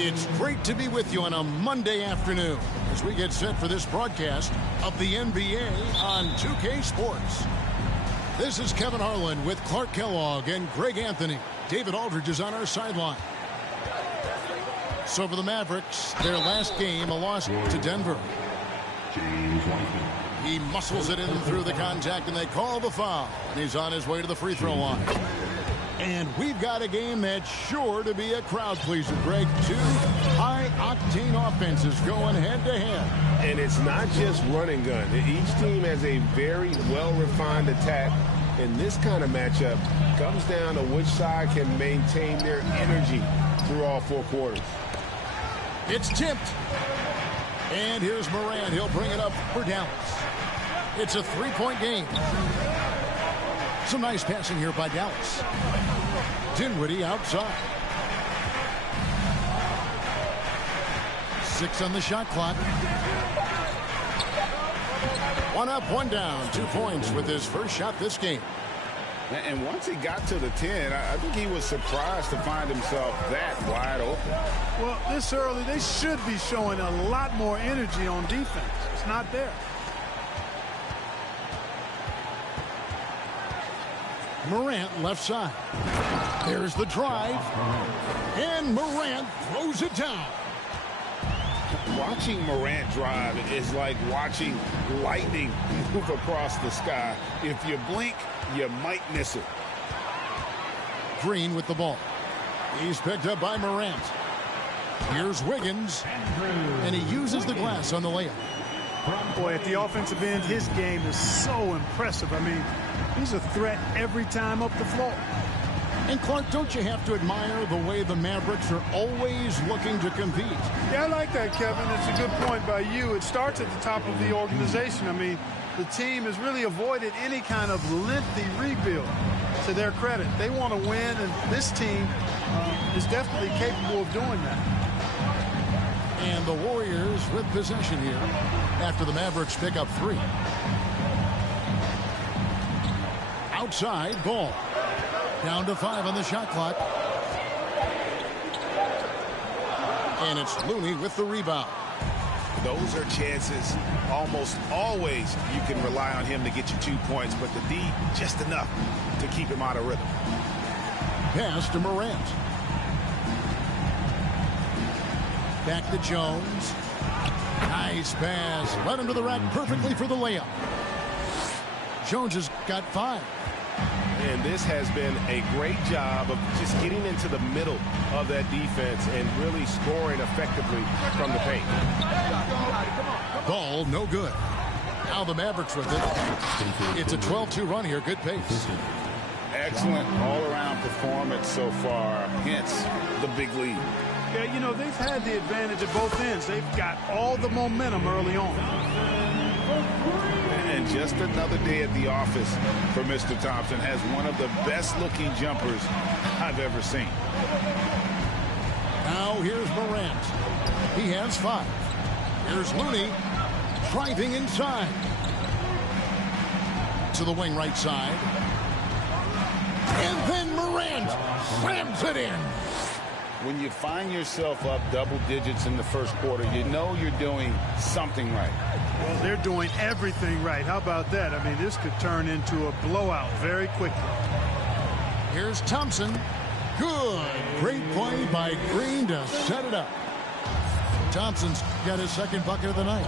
It's great to be with you on a Monday afternoon as we get set for this broadcast of the NBA on 2K Sports. This is Kevin Harlan with Clark Kellogg and Greg Anthony. David Aldridge is on our sideline. So for the Mavericks, their last game, a loss to Denver. He muscles it in through the contact, and they call the foul. And he's on his way to the free throw line. And we've got a game that's sure to be a crowd pleaser, Greg. Two high-octane offenses going head-to-head. And it's not just run and gun. Each team has a very well-refined attack. And this kind of matchup comes down to which side can maintain their energy through all four quarters. It's tipped. And here's Morant. He'll bring it up for Dallas. It's a three-point game. Some nice passing here by Dallas. Dinwiddie outside. 6 on the shot clock. 1 up, 1 down. 2 points with his first shot this game. And once he got to the 10, I think he was surprised to find himself that wide open. Well, this early, they should be showing a lot more energy on defense. It's not there. Morant left side. There's the drive. And Morant throws it down. Watching Morant drive is like watching lightning move across the sky. If you blink, you might miss it. Green with the ball. He's picked up by Morant. Here's Wiggins. And he uses the glass on the layup. Boy, at the offensive end, his game is so impressive. I mean, he's a threat every time up the floor. And, Clark, don't you have to admire the way the Mavericks are always looking to compete? Yeah, I like that, Kevin. It's a good point by you. It starts at the top of the organization. I mean, the team has really avoided any kind of lengthy rebuild. To their credit, they want to win, and this team is definitely capable of doing that. And the Warriors with possession here after the Mavericks pick up 3. Outside, ball. Down to 5 on the shot clock. And it's Looney with the rebound. Those are chances. Almost always you can rely on him to get you 2 points, but the D, just enough to keep him out of rhythm. Pass to Morant. Back to Jones. Nice pass. Led him to the rack perfectly for the layup. Jones has got 5. And this has been a great job of just getting into the middle of that defense and really scoring effectively from the paint. Ball no good. Now the Mavericks with it. It's a 12-2 run here. Good pace. Excellent all-around performance so far. Hence the big lead. Yeah, you know, they've had the advantage at both ends. They've got all the momentum early on. And just another day at the office for Mr. Thompson. Has one of the best-looking jumpers I've ever seen. Now here's Morant. He has 5. Here's Looney driving inside. To the wing right side. And then Morant slams it in. When you find yourself up double digits in the first quarter, you know you're doing something right. Well, they're doing everything right. How about that? I mean, this could turn into a blowout very quickly. Here's Thompson. Good. Great play by Green to set it up. Thompson's got his second bucket of the night.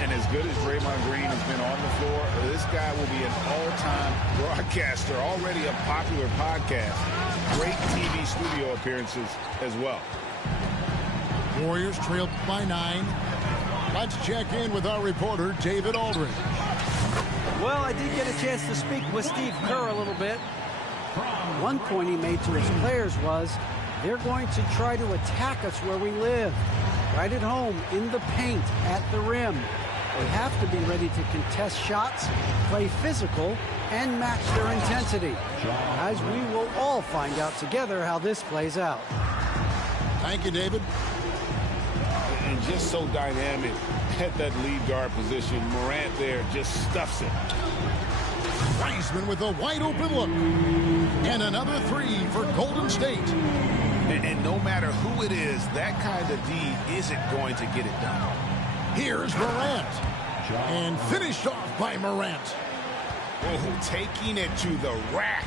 And as good as Draymond Green has been on the floor, this guy will be an all-time broadcaster, already a popular podcast. Great TV studio appearances as well. Warriors trailed by 9. Let's check in with our reporter, David Aldridge. Well, I did get a chance to speak with Steve Kerr a little bit. One point he made to his players was, they're going to try to attack us where we live. Right at home, in the paint, at the rim. They have to be ready to contest shots, play physical, and match their intensity. As we will all find out together how this plays out. Thank you, David. And just so dynamic at that lead guard position. Morant there just stuffs it. Wiseman with a wide open look. And another three for Golden State. And no matter who it is, that kind of D isn't going to get it done. Here's Morant. And finished off by Morant. Oh, taking it to the rack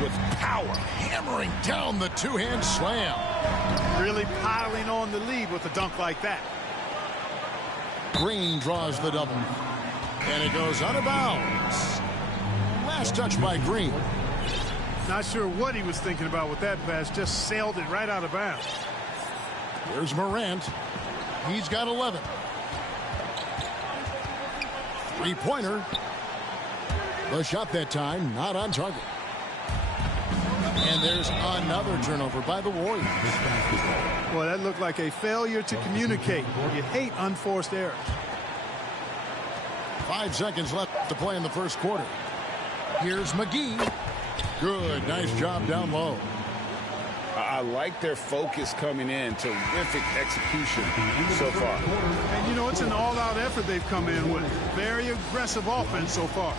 with power. Hammering down the two-hand slam. Really piling on the lead with a dunk like that. Green draws the double. And it goes out of bounds. Last touch by Green. Not sure what he was thinking about with that pass. Just sailed it right out of bounds. Here's Morant. He's got 11. Three-pointer. The shot that time, not on target. And there's another turnover by the Warriors. Well, that looked like a failure to communicate. You hate unforced errors. 5 seconds left to play in the first quarter. Here's McGee. Good, nice job down low. I like their focus coming in. Terrific execution so far. And, you know, it's an all-out effort they've come in with. Very aggressive offense so far.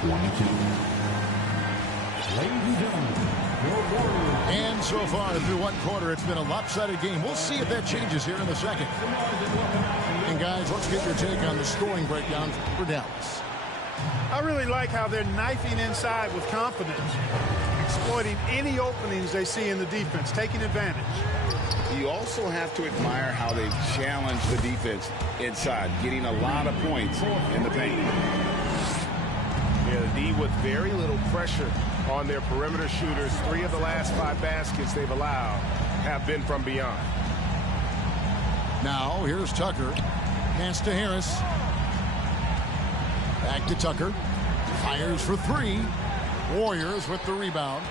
22. Ladies and gentlemen, your Warriors. And so far through one quarter, it's been a lopsided game. We'll see if that changes here in the second. And guys, let's get your take on the scoring breakdown for Dallas. I really like how they're knifing inside with confidence, exploiting any openings they see in the defense, taking advantage. You also have to admire how they've challenged the defense inside, getting a lot of points in the paint. Yeah, the D with very little pressure on their perimeter shooters. 3 of the last 5 baskets they've allowed have been from beyond. Now, here's Tucker. Pass to Harris. Back to Tucker. Fires for 3. Warriors with the rebound.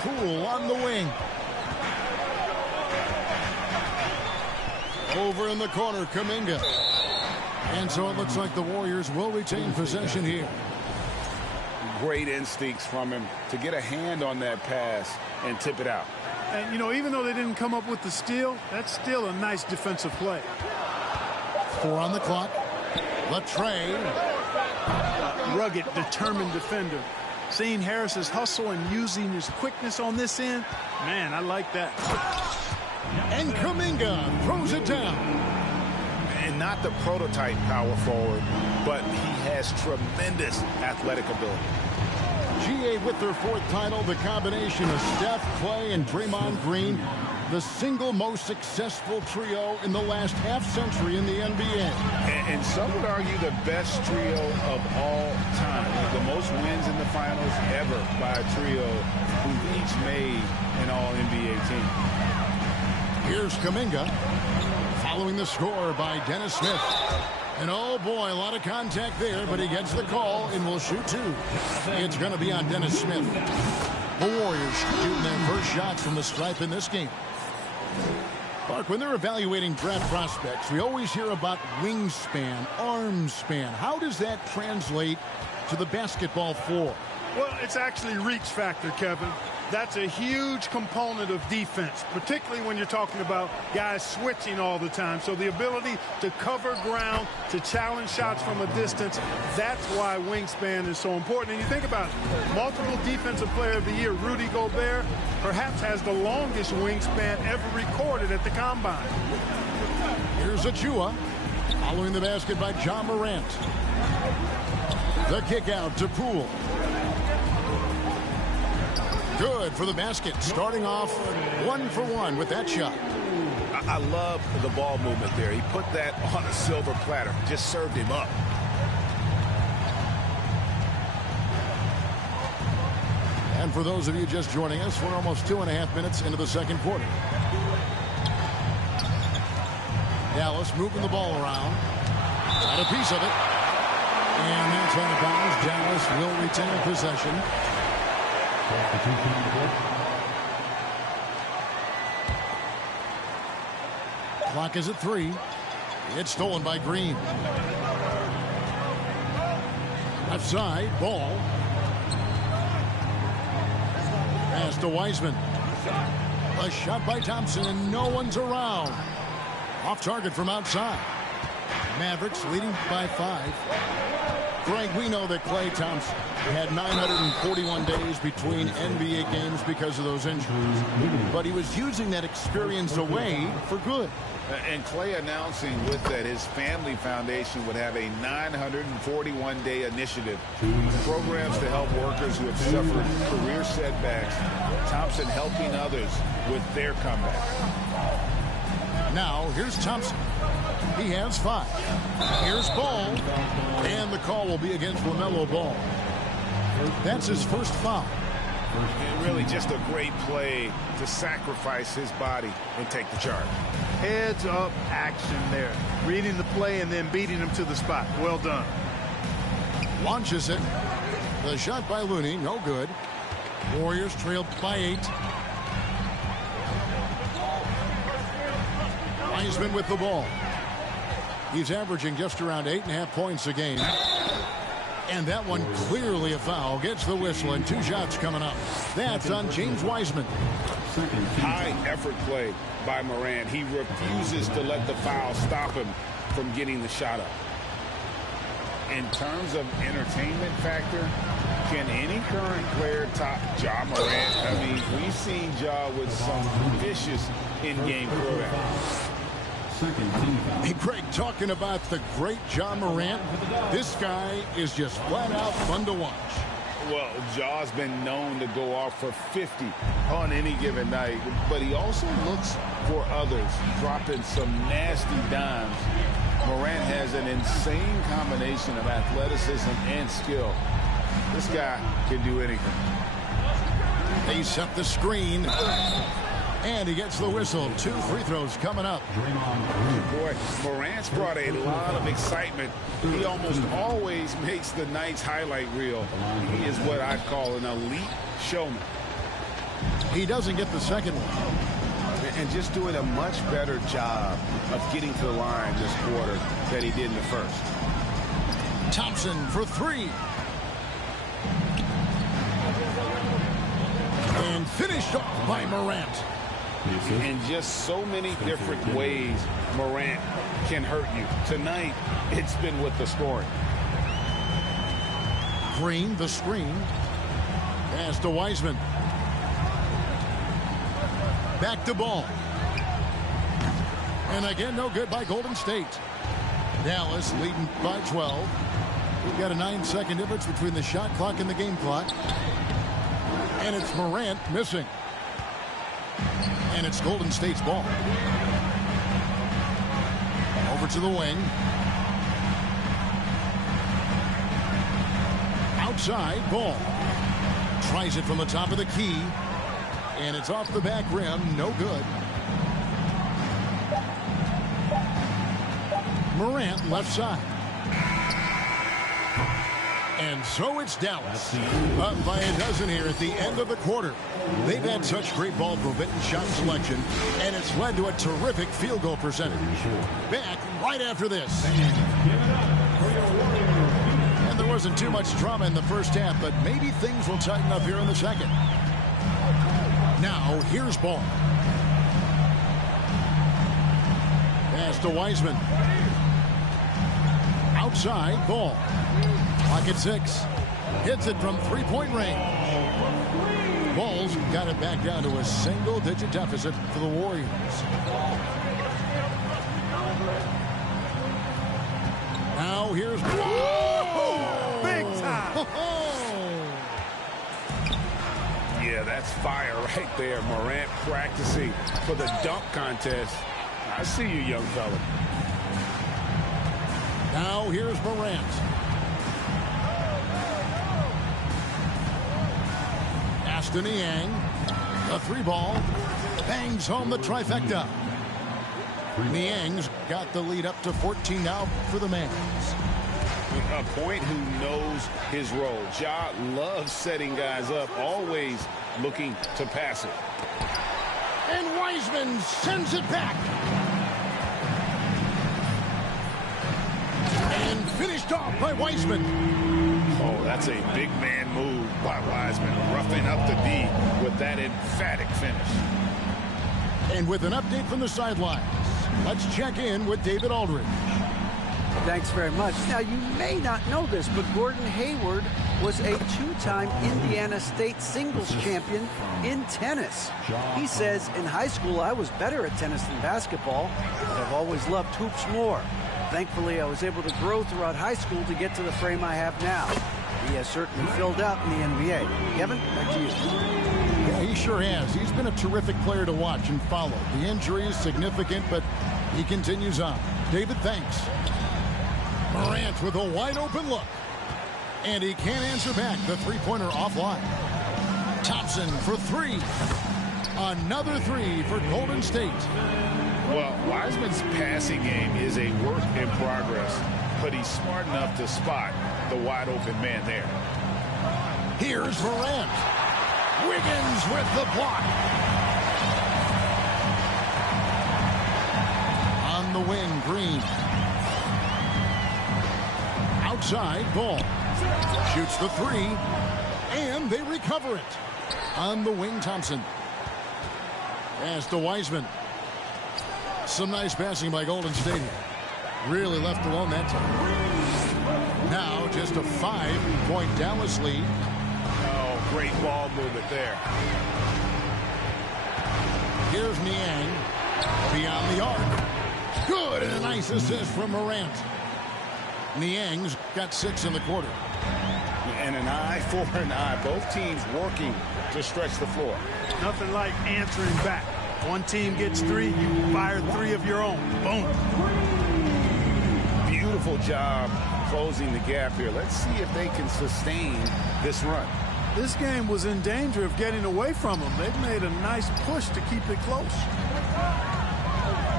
Poole on the wing. Over in the corner, Kuminga. And so it looks like the Warriors will retain possession here. Great instincts from him to get a hand on that pass and tip it out. And, you know, even though they didn't come up with the steal, that's still a nice defensive play. 4 on the clock. Latrey. Rugged, determined defender. Seeing Harris's hustle and using his quickness on this end, man, I like that. And Kuminga throws it down. And not the prototype power forward, but he has tremendous athletic ability. GA with their 4th title, the combination of Steph, Clay, and Draymond Green, the single most successful trio in the last half-century in the NBA. And some would argue the best trio of all time. The most wins in the finals ever by a trio who've each made an all-NBA team. Here's Kuminga, following the score by Dennis Smith. And oh boy, a lot of contact there, but he gets the call and will shoot 2. It's going to be on Dennis Smith. The Warriors shooting their first shots from the stripe in this game. Mark, when they're evaluating draft prospects, we always hear about wingspan, arm span. How does that translate to the basketball floor? Well, it's actually reach factor, Kevin. That's a huge component of defense, particularly when you're talking about guys switching all the time. So the ability to cover ground, to challenge shots from a distance, that's why wingspan is so important. And you think about it, multiple defensive player of the year, Rudy Gobert, perhaps has the longest wingspan ever recorded at the Combine. Here's Achua, following the basket by John Morant. The kick out to Poole. Good for the basket, starting off 1 for 1 with that shot. I love the ball movement there. He put that on a silver platter, just served him up. And for those of you just joining us, we're almost 2.5 minutes into the second quarter. Dallas moving the ball around. Got a piece of it. And that's out of bounds. Dallas will retain possession. Clock is at 3. It's stolen by Green. Left side, ball. Pass to Wiseman. A shot by Thompson, and no one's around. Off target from outside. Mavericks leading by 5. Greg, we know that Klay Thompson had 941 days between NBA games because of those injuries. But he was using that experience away for good. And Klay announcing with that his family foundation would have a 941-day initiative. Programs to help workers who have suffered career setbacks. Thompson helping others with their comeback. Now, here's Thompson. He has 5. Here's Ball. And the call will be against LaMelo Ball. That's his first foul. And really just a great play to sacrifice his body and take the charge. Heads-up action there. Reading the play and then beating him to the spot. Well done. Launches it. The shot by Looney, no good. Warriors trailed by 8. Wiseman with the ball. He's averaging just around 8.5 points a game. And that one clearly a foul. Gets the whistle and 2 shots coming up. That's on James Wiseman. High effort play by Morant. He refuses to let the foul stop him from getting the shot up. In terms of entertainment factor, can any current player top Ja Morant? I mean, we've seen Ja with some vicious in-game throwdowns. Hey, Greg, talking about the great Ja Morant, this guy is just flat out fun to watch. Well, Ja's been known to go off for 50 on any given night, but he also looks for others, dropping some nasty dimes. Morant has an insane combination of athleticism and skill. This guy can do anything. They set the screen. And he gets the whistle. 2 free throws coming up. Boy, Morant's brought a lot of excitement. He almost always makes the night's highlight reel. He is what I'd call an elite showman. He doesn't get the second one. And just doing a much better job of getting to the line this quarter than he did in the first. Thompson for 3. And finished off by Morant. In just so many different ways, Morant can hurt you. Tonight, it's been with the scoring. Green, the screen. Pass to Wiseman. Back to Ball. And again, no good by Golden State. Dallas leading by 12. We've got a 9-second difference between the shot clock and the game clock. And it's Morant missing. And it's Golden State's ball. Over to the wing. Outside, Ball. Tries it from the top of the key. And it's off the back rim. No good. Morant left side. And so it's Dallas. Up by a dozen here at the end of the quarter. They've had such great ball movement and shot selection, and it's led to a terrific field goal percentage. Back right after this. And there wasn't too much drama in the first half, but maybe things will tighten up here in the second. Now, here's Ball. Pass to Wiseman. Outside, Ball. Clock at 6. Hits it from 3-point range. Ball's got it back down to a single-digit deficit for the Warriors. Now here's Ball. Big time. Yeah, that's fire right there. Morant practicing for the dunk contest. I see you, young fella. Now here's Morant. Aston Niang, a 3-ball, bangs home the trifecta. Niang's got the lead up to 14 now for the Mavs. A point who knows his role. Ja loves setting guys up, always looking to pass it. And Wiseman sends it back. And finished off by Wiseman. Oh, that's a big man move by Wiseman, roughing up the D with that emphatic finish. And with an update from the sidelines, let's check in with David Aldridge. Thanks very much. Now, you may not know this, but Gordon Hayward was a two-time Indiana State singles champion in tennis. He says, in high school, I was better at tennis than basketball, but I've always loved hoops more. Thankfully, I was able to grow throughout high school to get to the frame I have now. He has certainly filled out in the NBA. Kevin, back to you. Yeah, he sure has. He's been a terrific player to watch and follow. The injury is significant, but he continues on. David, thanks. Morant with a wide-open look. And he can't answer back. The three-pointer offline. Thompson for three. Another three for Golden State. Well, Wiseman's passing game is a work in progress, but he's smart enough to spot the wide-open man there. Here's Morant. Wiggins with the block. On the wing, Green. Outside, Ball. Shoots the three. And they recover it. On the wing, Thompson. Pass to Wiseman. Some nice passing by Golden State. Really left alone that time. Now just a 5-point Dallas lead. Oh, great ball movement there. Here's Niang. Beyond the arc. Good, and a nice assist from Morant. Niang's got 6 in the quarter. And an eye for an eye. Both teams working to stretch the floor. Nothing like answering back. One team gets 3, you fire 3 of your own. Boom. Beautiful job closing the gap here. Let's see if they can sustain this run. This game was in danger of getting away from them. They've made a nice push to keep it close.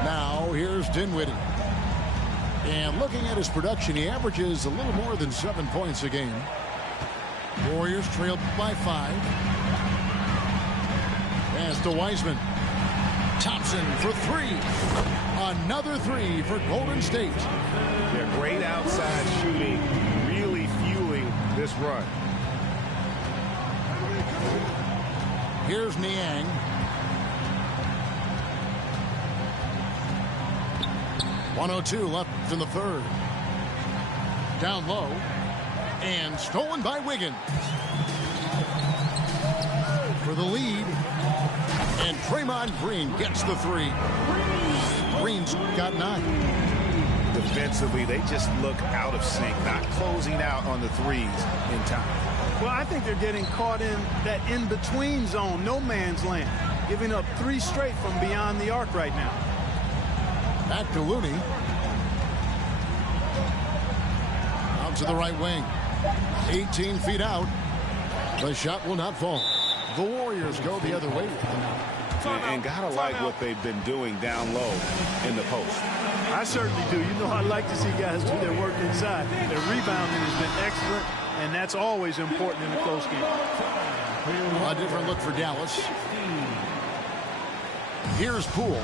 Now here's Dinwiddie. And looking at his production, he averages a little more than 7 points a game. Warriors trailed by 5. Pass to Wiseman. Thompson for 3. Another 3 for Golden State. Yeah, great outside shooting, really fueling this run. Here's Niang. .102 left in the third. Down low. And stolen by Wiggins. For the lead. And Draymond Green gets the 3. Green's got 9. Defensively, they just look out of sync, not closing out on the threes in time. Well, I think they're getting caught in that in-between zone, no man's land, giving up 3 straight from beyond the arc right now. Back to Looney. Out to the right wing. 18 feet out. The shot will not fall. The Warriors go the other way. And gotta like what they've been doing down low in the post. I certainly do. You know, I like to see guys do their work inside. Their rebounding has been excellent, and that's always important in a close game. A different look for Dallas. Here's Poole.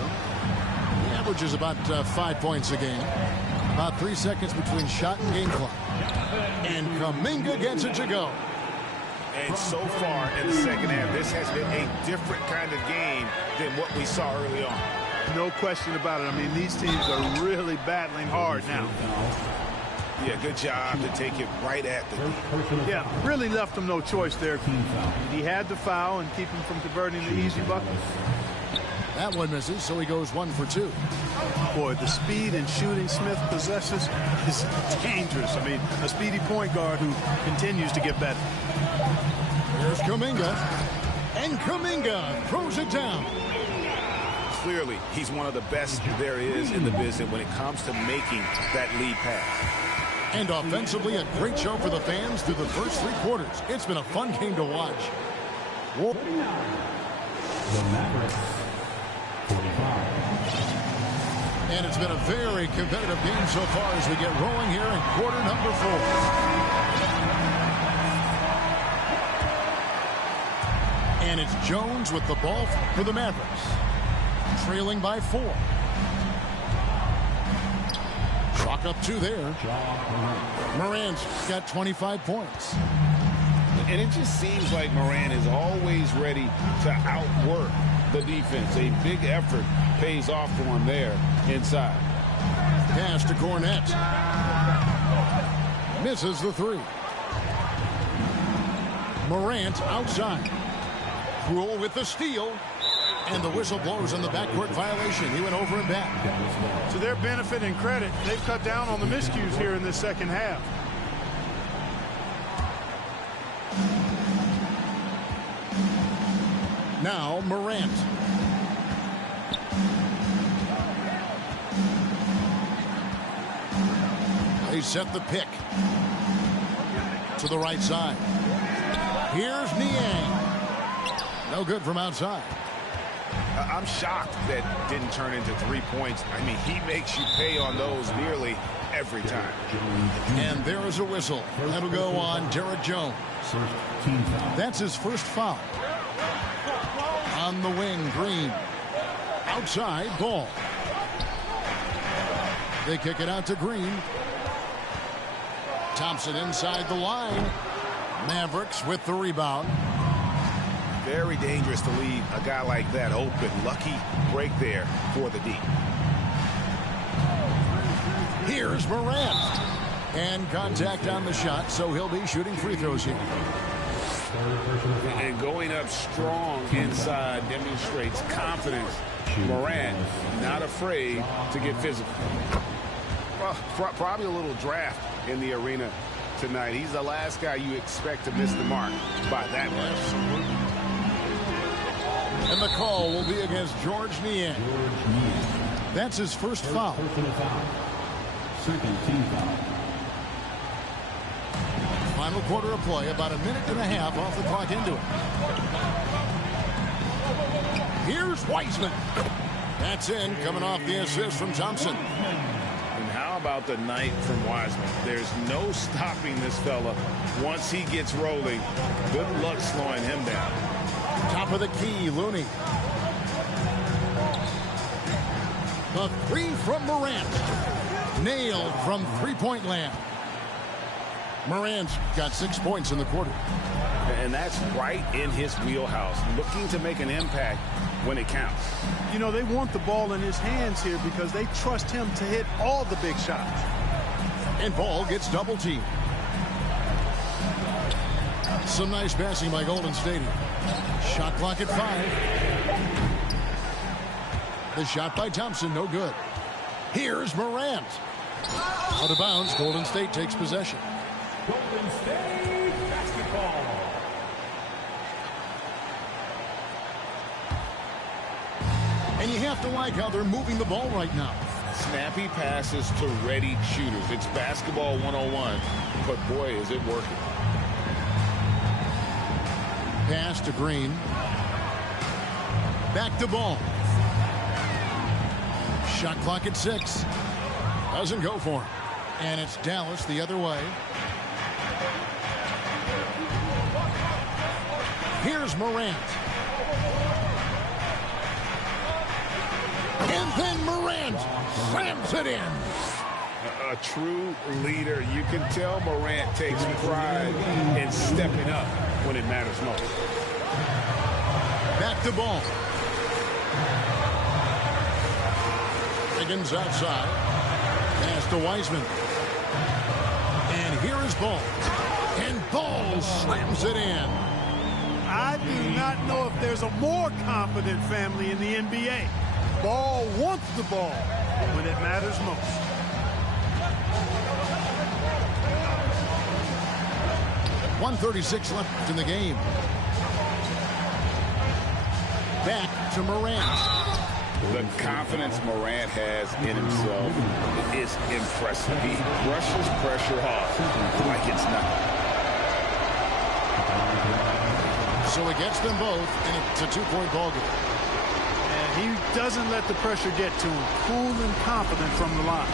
He averages about 5 points a game. About 3 seconds between shot and game clock. And Kuminga gets it to go. And so far in the second half, this has been a different kind of game than what we saw early on. No question about it. I mean, these teams are really battling hard now. Yeah, good job to take it right at the knee. Yeah, really left him no choice there. He had to foul and keep him from converting the easy bucket. That one misses, so he goes 1 for 2. Boy, the speed and shooting Smith possesses is dangerous. I mean, a speedy point guard who continues to get better. Here's Kuminga. And Kuminga throws it down. Clearly, he's one of the best there is in the business when it comes to making that lead pass. And offensively, a great show for the fans through the first 3 quarters. It's been a fun game to watch. The Mavericks, 45. And it's been a very competitive game so far as we get rolling here in quarter number 4. And it's Jones with the ball for the Mavericks. Trailing by 4. Chalk up 2 there. Morant's got 25 points. And it just seems like Morant is always ready to outwork the defense. A big effort pays off for him there inside. Pass to Cornette. Misses the three. Morant outside. Krul with the steal. And the whistle blows on the backcourt violation. He went over and back. To their benefit and credit, they've cut down on the miscues here in this second half. Now Morant. They set the pick. To the right side. Here's Niang. No good from outside. I'm shocked that didn't turn into 3 points. I mean, he makes you pay on those nearly every time. And there is a whistle. That'll go on Derek Jones. That's his first foul. On the wing, Green. Outside, Ball. They kick it out to Green. Thompson inside the line. Mavericks with the rebound. Very dangerous to leave a guy like that open. Lucky break there for the D. Here's Morant. And contact on the shot, so he'll be shooting free throws here. And going up strong inside demonstrates confidence. Morant not afraid to get physical. Well, probably a little draft in the arena tonight. He's the last guy you expect to miss the mark by that much. And the call will be against George Niang. That's his first foul. Second team foul. Final quarter of play, about a minute and a half off the clock into it. Here's Wiseman. That's in, coming off the assist from Thompson. And how about the night from Wiseman? There's no stopping this fella once he gets rolling. Good luck slowing him down. Top of the key, Looney. The three from Morant. Nailed from three-point land. Morant's got 6 points in the quarter. And that's right in his wheelhouse. Looking to make an impact when it counts. You know, they want the ball in his hands here because they trust him to hit all the big shots. And Ball gets double teamed. Some nice passing by Golden State. Shot clock at 5. The shot by Thompson, no good. Here's Morant. Out of bounds, Golden State takes possession. Golden State basketball. And you have to like how they're moving the ball right now. Snappy passes to ready shooters. It's basketball 101, but boy, is it working. Pass to Green. Back to Ball. Shot clock at 6. Doesn't go for him. And it's Dallas the other way. Here's Morant. And then Morant slams it in. A true leader. You can tell Morant takes pride in stepping up when it matters most. Back to Ball. Higgins outside. Pass to Wiseman. And here is Ball. And Ball slams it in. I do not know if there's a more confident family in the NBA. Ball wants the ball when it matters most. .136 left in the game. Back to Morant. The confidence Morant has in himself is impressive. He brushes pressure off like it's nothing. So it gets them both, and it's a 2-point ball game. And he doesn't let the pressure get to him. Cool and confident from the line.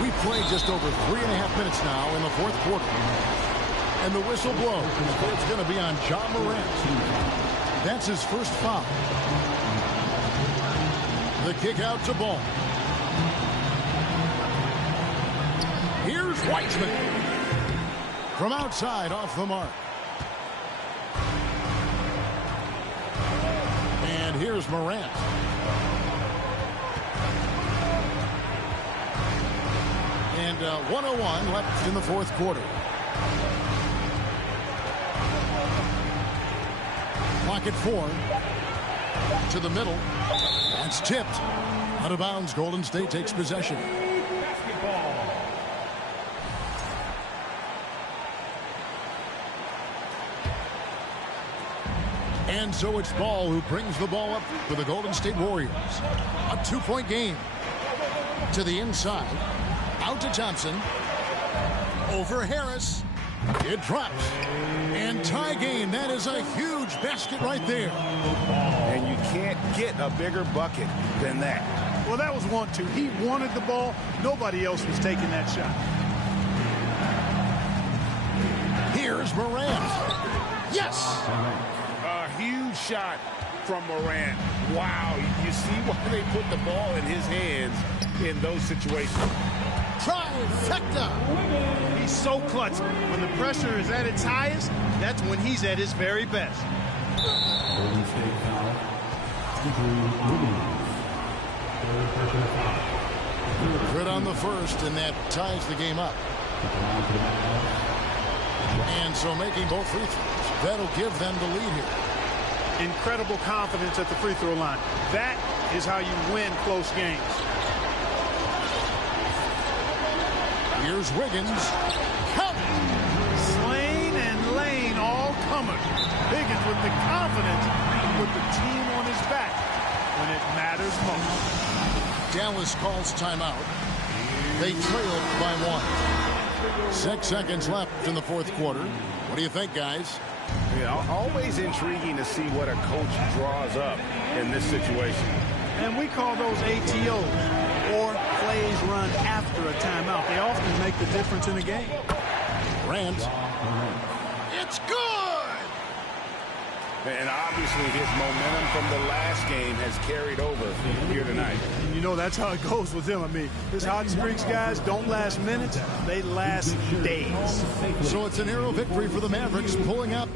We played just over 3.5 minutes now in the fourth quarter. And the whistle blows. It's going to be on Ja Morant. That's his first foul. The kick out to Ball. Here's Wiseman. From outside, off the mark. And here Here's Morant. And 1:01 left in the fourth quarter. Clock at 4. To the middle. That's tipped. Out of bounds. Golden State takes possession. Basketball. And so it's Ball who brings the ball up for the Golden State Warriors. A 2-point game. To the inside. Out to Thompson. Over Harris. It drops. And tie game. That is a huge basket right there. And you can't get a bigger bucket than that. Well, that was 1-2. He wanted the ball. Nobody else was taking that shot. Here's Morant. Yes! A huge shot from Morant. Wow, you see why they put the ball in his hands in those situations. Trifecta! He's so clutch. When the pressure is at its highest, that's when he's at his very best. Golden State foul. Andrew Wiggins. Third personal foul. Good on the first, and that ties the game up. And so making both free throws, that'll give them the lead here. Incredible confidence at the free throw line. That is how you win close games. Here's Wiggins. Count. Slane and Lane all coming. Wiggins with the confidence to put the team on his back when it matters most. Dallas calls timeout. They trailed by 1. 6 seconds left in the fourth quarter. What do you think, guys? Yeah, always intriguing to see what a coach draws up in this situation. And we call those ATOs, or plays run after a timeout. They often make the difference in a game. Grant. It's good! And obviously his momentum from the last game has carried over here tonight. And you know that's how it goes with him. I mean, his hot streaks, guys, don't last minutes. They last days. So it's a narrow victory for the Mavericks, pulling up